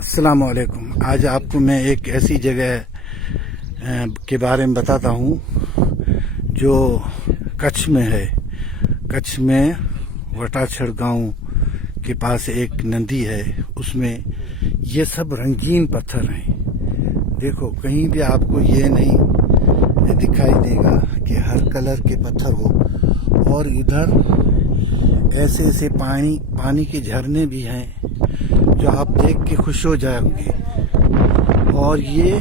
अस्सलाम वालेकुम। आज आपको मैं एक ऐसी जगह के बारे में बताता हूँ जो कच्छ में है। कच्छ में वटाछड़ गांव के पास एक नदी है, उसमें ये सब रंगीन पत्थर हैं। देखो, कहीं भी आपको ये नहीं दिखाई देगा कि हर कलर के पत्थर हो। और इधर ऐसे ऐसे पानी के झरने भी हैं जो आप देख के खुश हो जाओगे। और ये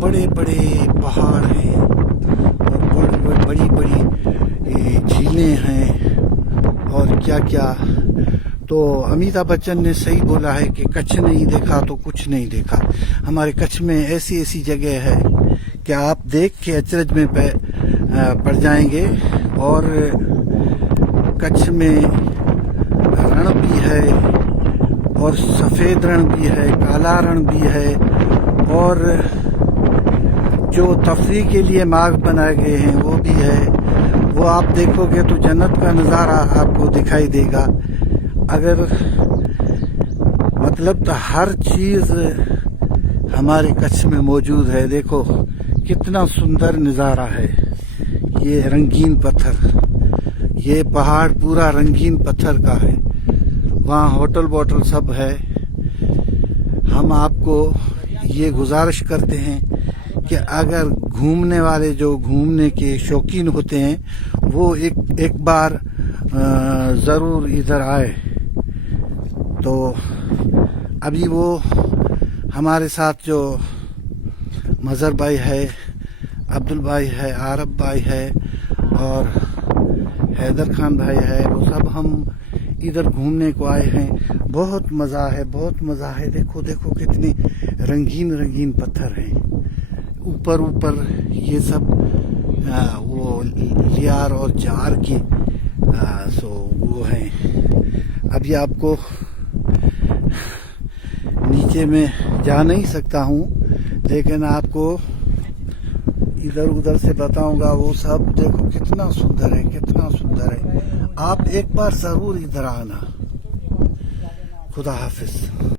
बड़े बड़े पहाड़ हैं और बड़ी बड़ी झीलें हैं और क्या क्या। तो अमिताभ बच्चन ने सही बोला है कि कच्छ नहीं देखा तो कुछ नहीं देखा। हमारे कच्छ में ऐसी ऐसी जगह है कि आप देख के अचरज में पड़ जाएंगे। और कच्छ में रण भी है और सफ़ेद रण भी है, काला रण भी है। और जो तफरीह के लिए मार्ग बनाए गए हैं वो भी है। वो आप देखोगे तो जन्नत का नज़ारा आपको दिखाई देगा। अगर मतलब तो हर चीज़ हमारे कच्छ में मौजूद है। देखो कितना सुंदर नज़ारा है। ये रंगीन पत्थर, ये पहाड़ पूरा रंगीन पत्थर का है। वहाँ होटल वोटल सब है। हम आपको ये गुजारिश करते हैं कि अगर घूमने वाले जो घूमने के शौकीन होते हैं वो एक बार ज़रूर इधर आए। तो अभी वो हमारे साथ जो मज़हर भाई है, अब्दुल भाई है, आरब भाई है और हैदर खान भाई है, वो सब हम इधर घूमने को आए हैं। बहुत मज़ा है, बहुत मज़ा है। देखो देखो कितने रंगीन रंगीन पत्थर हैं। ऊपर ऊपर ये सब वो लियार और जार की सो वो हैं। अभी आपको नीचे में जा नहीं सकता हूँ, लेकिन आपको इधर उधर से बताऊंगा। वो सब देखो कितना सुंदर है, कितना सुंदर है। आप एक बार जरूर इधर आना। खुदा हाफिज।